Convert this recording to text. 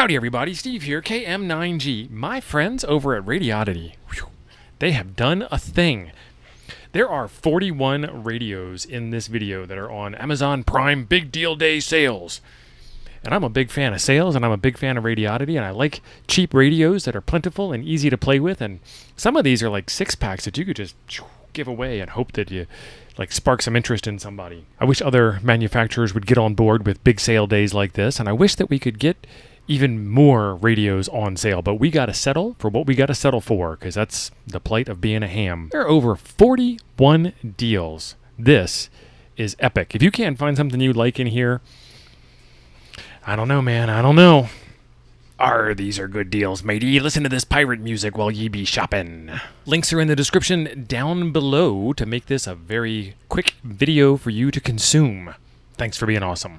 Howdy everybody, Steve here, KM9G. My friends over at Radioddity, they have done a thing. There are 41 radios in this video that are on Amazon Prime Big Deal Day sales. And I'm a big fan of sales, and I'm a big fan of Radioddity, and I like cheap radios that are plentiful and easy to play with. And some of these are like 6-packs that you could just give away and hope that you spark some interest in somebody. I wish other manufacturers would get on board with big sale days like this, and I wish that we could get even more radios on sale, but we got to settle for what we got to settle for, because that's the plight of being a ham. There are over 41 deals. This is epic. If you can't find something you like in here, I don't know, man. I don't know. These are good deals, matey. Listen to this pirate music while ye be shopping. Links are in the description down below to make this a very quick video for you to consume. Thanks for being awesome.